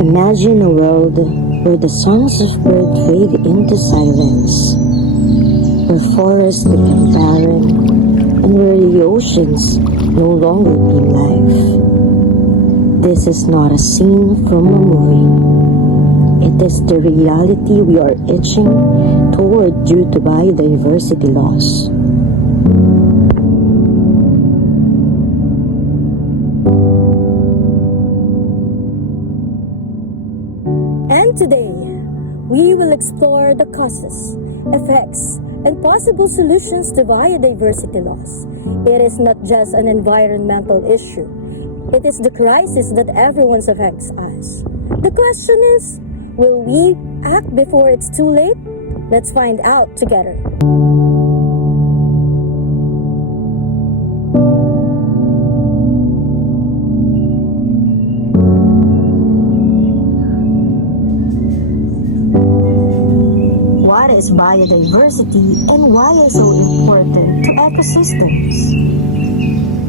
Imagine a world where the songs of birds fade into silence, where forests become barren, and where the oceans no longer mean life. This is not a scene from a movie. It is the reality we are itching toward due to biodiversity loss. And today, we will explore the causes, effects, and possible solutions to biodiversity loss. It is not just an environmental issue. It is the crisis that everyone affects us. The question is, will we act before it's too late? Let's find out together. What is biodiversity and why is it so important to ecosystems?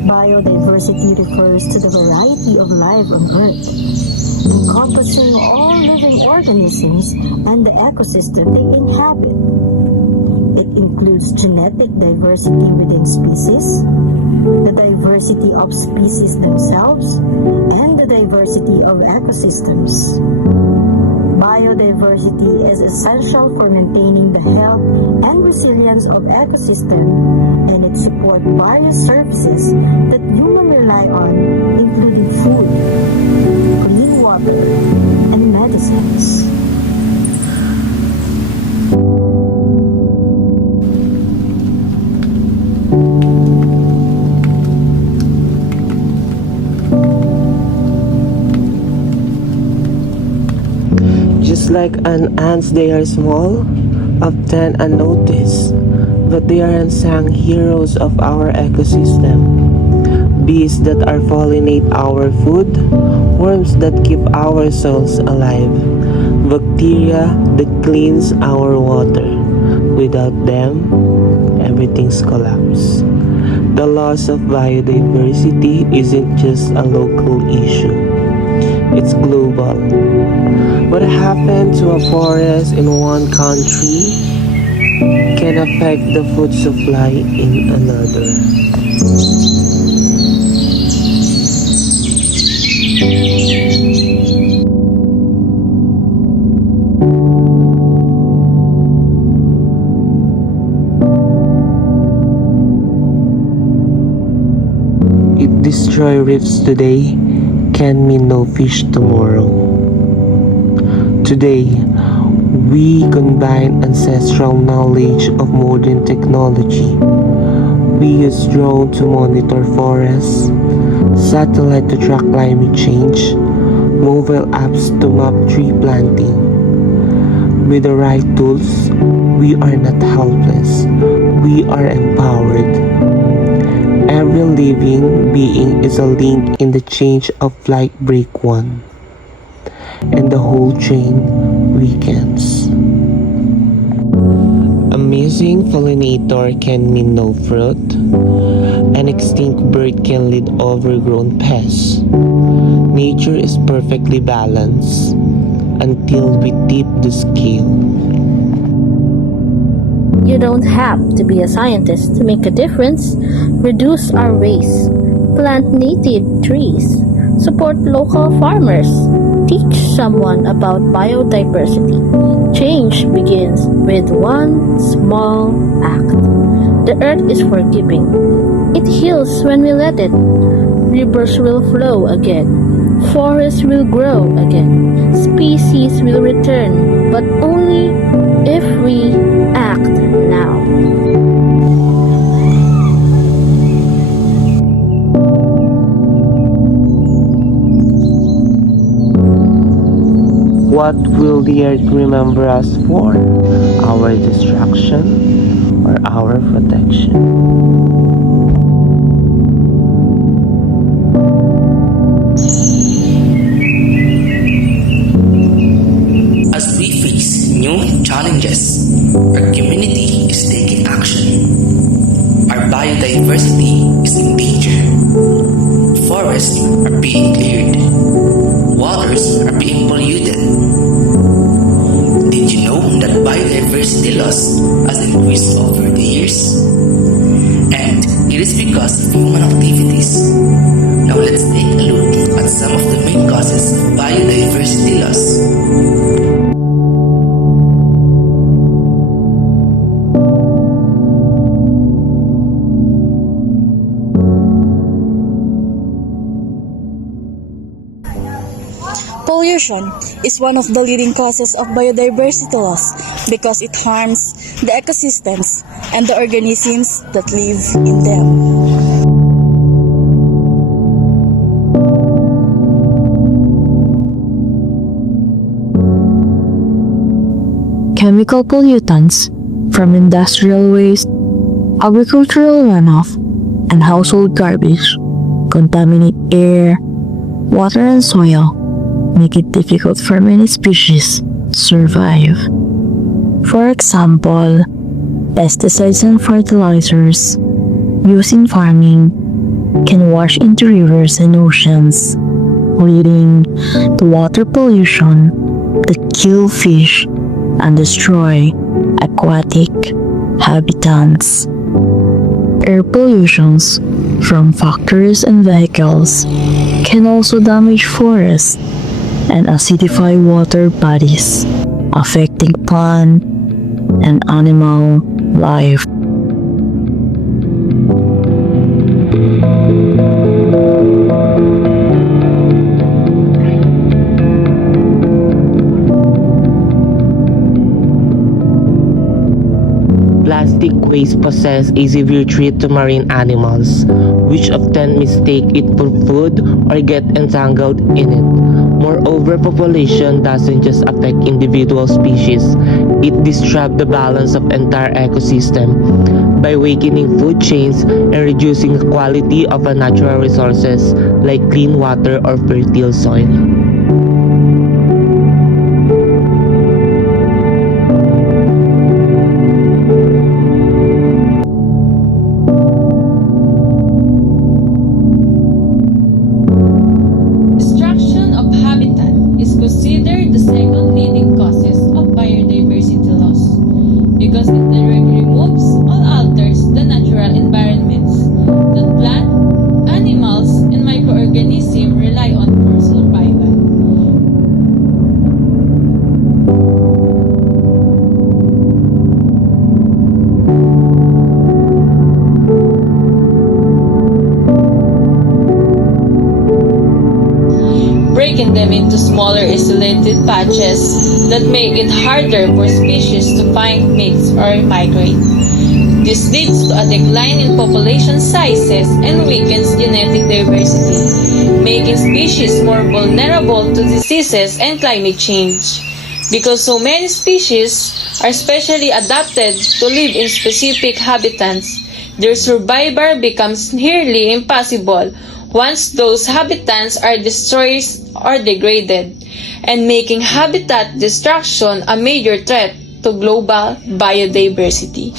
Biodiversity refers to the variety of life on Earth, encompassing all living organisms and the ecosystem they inhabit. It includes genetic diversity within species, the diversity of species themselves, and the diversity of ecosystems. Biodiversity is essential for maintaining the health and resilience of ecosystem, and it supports various services that humans rely on, including food, clean water, and medicines. Just like ants, they are small, often unnoticed, but they are unsung heroes of our ecosystem. Bees that are pollinate our food, worms that keep our souls alive, bacteria that cleans our water. Without them, everything's collapsed. The loss of biodiversity isn't just a local issue. It's global. What happened to a forest in one country can affect the food supply in another. If destroy reefs today, can mean no fish tomorrow. Today, we combine ancestral knowledge of modern technology. We use drones to monitor forests, satellite to track climate change, mobile apps to map tree planting. With the right tools, we are not helpless. We are empowered. Every living being is a link in the chain of like break one, and the whole chain weakens. A missing pollinator can mean no fruit. An extinct bird can lead overgrown pests. Nature is perfectly balanced until we tip the scale. You don't have to be a scientist to make a difference. Reduce our waste, plant native trees, support local farmers, teach someone about biodiversity. Change begins with one small act. The earth is forgiving. It heals when we let it. Rivers will flow again. Forests will grow again. Species will return, but only if we act now. What will the earth remember us for? Our destruction or our protection? As we face new challenges, our community is taking action. Our biodiversity is in danger. Forests are being cleared. Waters are being polluted. Did you know that biodiversity loss has increased over the years? And it is because of human activities. Now let's take a look at some of the main causes of biodiversity loss. Pollution is one of the leading causes of biodiversity loss because it harms the ecosystems and the organisms that live in them. Chemical pollutants from industrial waste, agricultural runoff, and household garbage contaminate air, water, and soil, make it difficult for many species to survive. For example, pesticides and fertilizers used in farming can wash into rivers and oceans, leading to water pollution that kill fish and destroy aquatic habitats. Air pollutions from factories and vehicles can also damage forests and acidify water bodies, affecting plant and animal life. Plastic waste poses a severe threat to marine animals, which often mistake it for food or get entangled in it. Moreover, population doesn't just affect individual species, it disrupts the balance of entire ecosystem by weakening food chains and reducing the quality of our natural resources like clean water or fertile soil. Destruction of habitat is considered the second leading causes of biodiversity loss because it directly removes or alters the natural environments that plant, animals, and microorganisms rely on for survival. Breaking them into smaller isolated patches that make it harder for species to find mates or migrate. This leads to a decline in population sizes and weakens genetic diversity, making species more vulnerable to diseases and climate change. Because so many species are specially adapted to live in specific habitats, their survival becomes nearly impossible once those habitats are destroyed or degraded, and making habitat destruction a major threat to global biodiversity.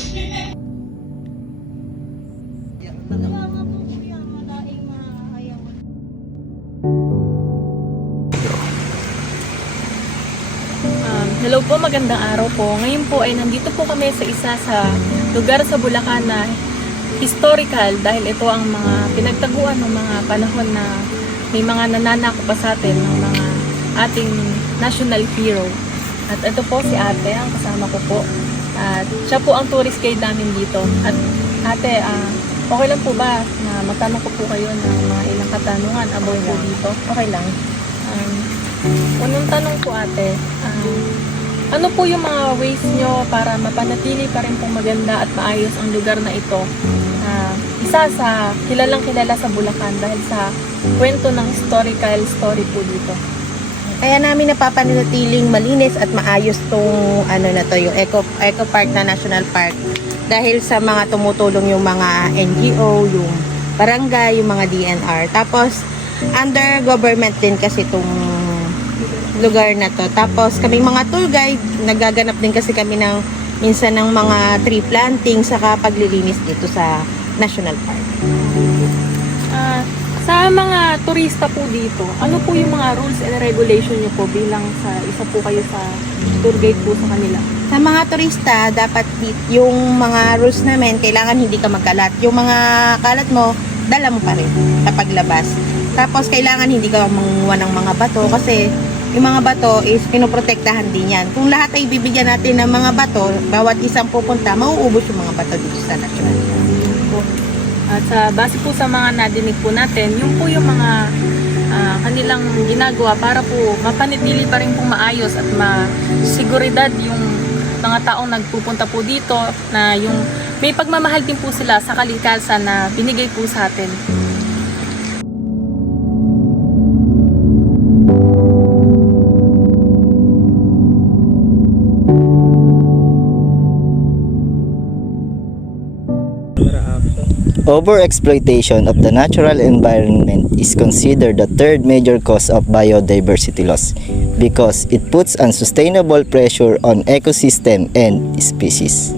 Hello po, magandang araw po. Ngayon po ay nandito po kami sa isa sa lugar sa Bulacan na historical dahil ito ang mga pinagtaguan ng mga panahon na may mga nananako pa sa atin ng mga ating national hero. At ito po si ate, ang kasama ko po. At siya po ang tourist guide namin dito. At ate, okay lang po ba na matanong ko po kayo ng mga ilang katanungan about po dito? Okay lang. Unang tanong po ate, ano po yung mga ways nyo para mapanatili pa rin pong maganda at maayos ang lugar na ito? Isa sa kilalang kilala sa Bulacan dahil sa kwento ng historical story po dito. Kaya namin napapanatiling malinis at maayos tong yung Eco Park na National Park dahil sa mga tumutulong yung mga NGO, yung barangay, yung mga DNR. Tapos under government din kasi tong lugar na to. Tapos kaming mga tour guide, nagaganap din kasi kami ng minsan ng mga tree planting saka paglilinis dito sa National Park. Sa mga turista po dito, ano po yung mga rules and regulation nyo po bilang sa isa po kayo sa tour guide po sa kanila? Sa mga turista, dapat yung mga rules namin, kailangan hindi ka magkalat. Yung mga kalat mo, dala mo pa rin sa paglabas. Tapos kailangan hindi ka manguha ng mga bato kasi yung mga bato is pinoprotektahan din yan. Kung lahat ay bibigyan natin ng mga bato, bawat isang pupunta, mauubos yung mga bato dito sa National Park. At sa base po sa mga nadinig po natin, yung po yung mga kanilang ginagawa para po mapanatili pa rin pong maayos at masiguridad yung mga taong nagpupunta po dito na yung may pagmamahal din po sila sa kalikasan na binigay po sa atin. Overexploitation of the natural environment is considered the third major cause of biodiversity loss because it puts unsustainable pressure on ecosystem and species.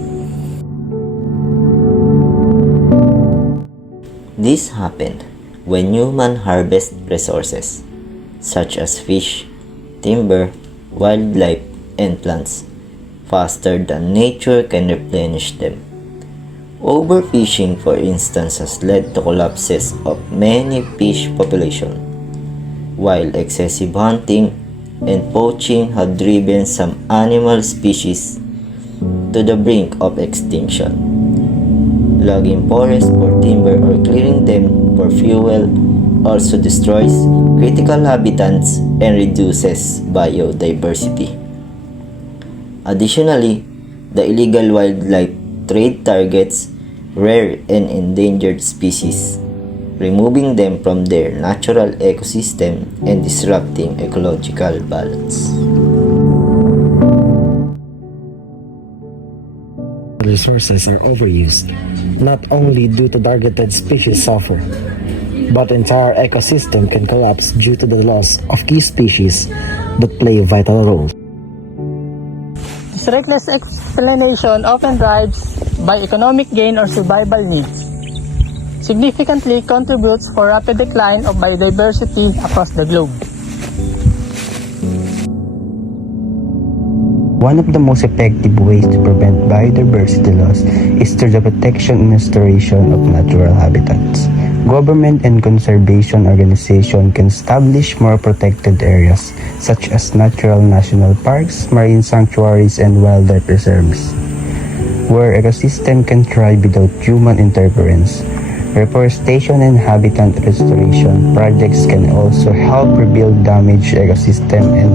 This happened when humans harvest resources such as fish, timber, wildlife, and plants faster than nature can replenish them. Overfishing, for instance, has led to collapses of many fish populations, while excessive hunting and poaching have driven some animal species to the brink of extinction. Logging forests for timber or clearing them for fuel also destroys critical habitats and reduces biodiversity. Additionally, the illegal wildlife trade targets rare and endangered species, removing them from their natural ecosystem and disrupting ecological balance. Resources are overused, not only due to targeted species suffer, but entire ecosystem can collapse due to the loss of key species that play vital roles. This reckless explanation often drives by economic gain or survival needs, significantly contributes for rapid decline of biodiversity across the globe. One of the most effective ways to prevent biodiversity loss is through the protection and restoration of natural habitats. Government and conservation organizations can establish more protected areas such as natural national parks, marine sanctuaries, and wildlife reserves, where ecosystem can thrive without human interference. Reforestation and habitat restoration projects can also help rebuild damaged ecosystem and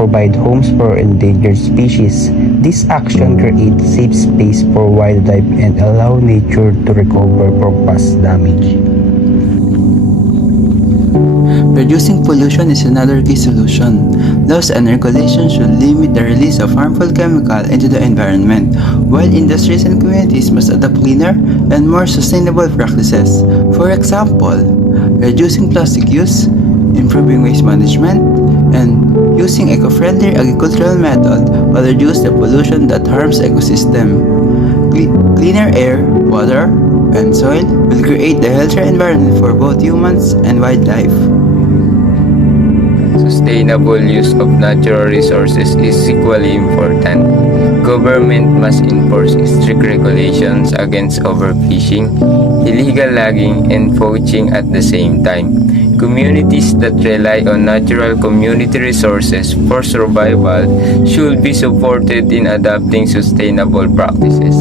provide homes for endangered species. This action creates safe space for wildlife and allow nature to recover from past damage. Reducing pollution is another key solution. Laws and regulations should limit the release of harmful chemicals into the environment, while industries and communities must adopt cleaner and more sustainable practices. For example, reducing plastic use, improving waste management, and using eco-friendly agricultural methods will reduce the pollution that harms ecosystem. Cleaner air, water, and soil will create a healthier environment for both humans and wildlife. sustainable use of natural resources is equally important. Government must enforce strict regulations against overfishing, illegal logging, and poaching at the same time. Communities that rely on natural community resources for survival should be supported in adopting sustainable practices.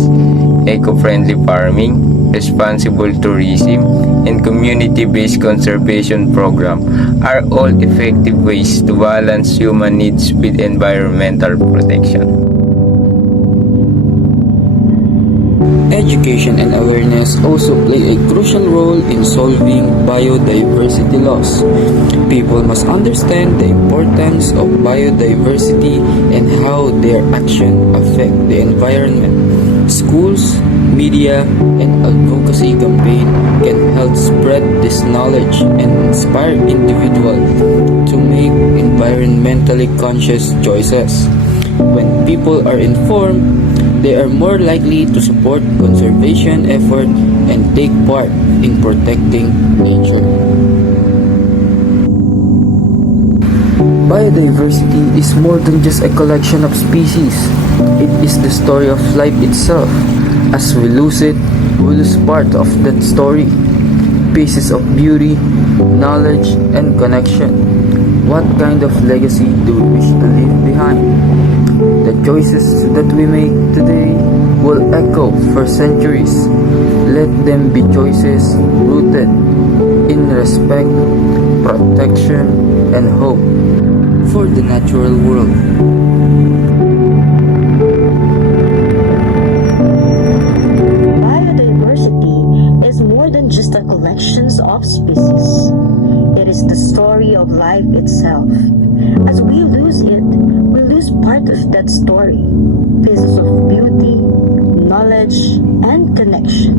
Eco-friendly farming, responsible tourism, and community-based conservation program are all effective ways to balance human needs with environmental protection. Education and awareness also play a crucial role in solving biodiversity loss. People must understand the importance of biodiversity and how their actions affect the environment. Schools, media, and advocacy campaigns can help spread this knowledge and inspire individuals to make environmentally conscious choices. When people are informed, they are more likely to support conservation efforts and take part in protecting nature. Biodiversity is more than just a collection of species. It is the story of life itself. As we lose it, we lose part of that story. Pieces of beauty, knowledge, and connection. What kind of legacy do we wish to leave behind? The choices that we make today will echo for centuries. Let them be choices rooted in respect, protection, and hope for the natural world. Biodiversity is more than just a collection of species. It is the story of life itself. As we lose it, we lose part of that story, pieces of beauty, knowledge, and connection.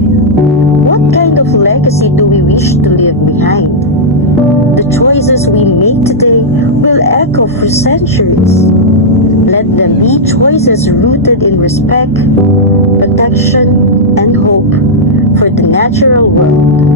What kind of legacy do we wish to leave behind? The choices we make today will echo for centuries. Let them be choices rooted in respect, protection, and hope for the natural world.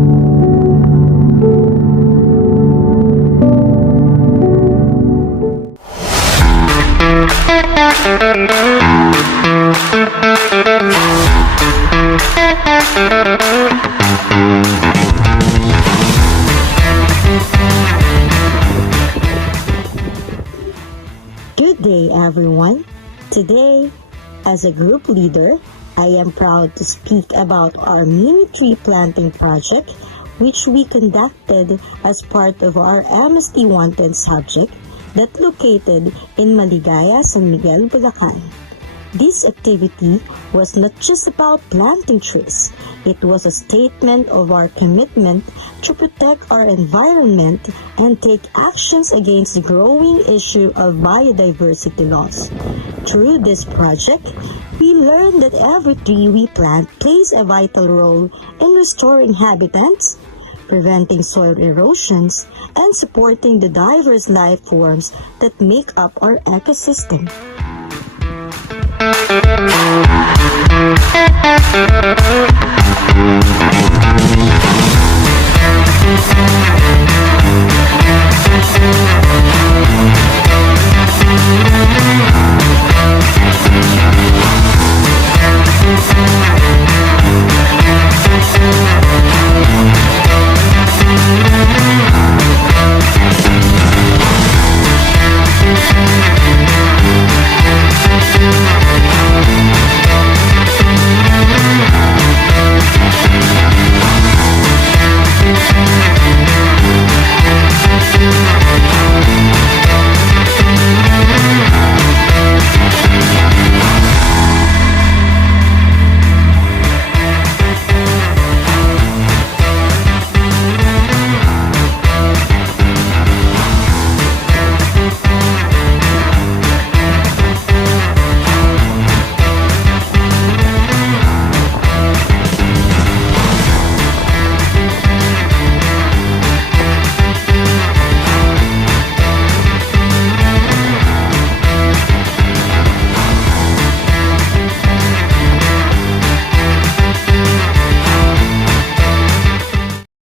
Good day, everyone. Today, as a group leader, I am proud to speak about our mini tree planting project, which we conducted as part of our MST Wanted subject that located in Maligaya, San Miguel, Bulacan. This activity was not just about planting trees. It was a statement of our commitment to protect our environment and take actions against the growing issue of biodiversity loss. Through this project, we learned that every tree we plant plays a vital role in restoring habitats, preventing soil erosions, and supporting the diverse life forms that make up our ecosystem.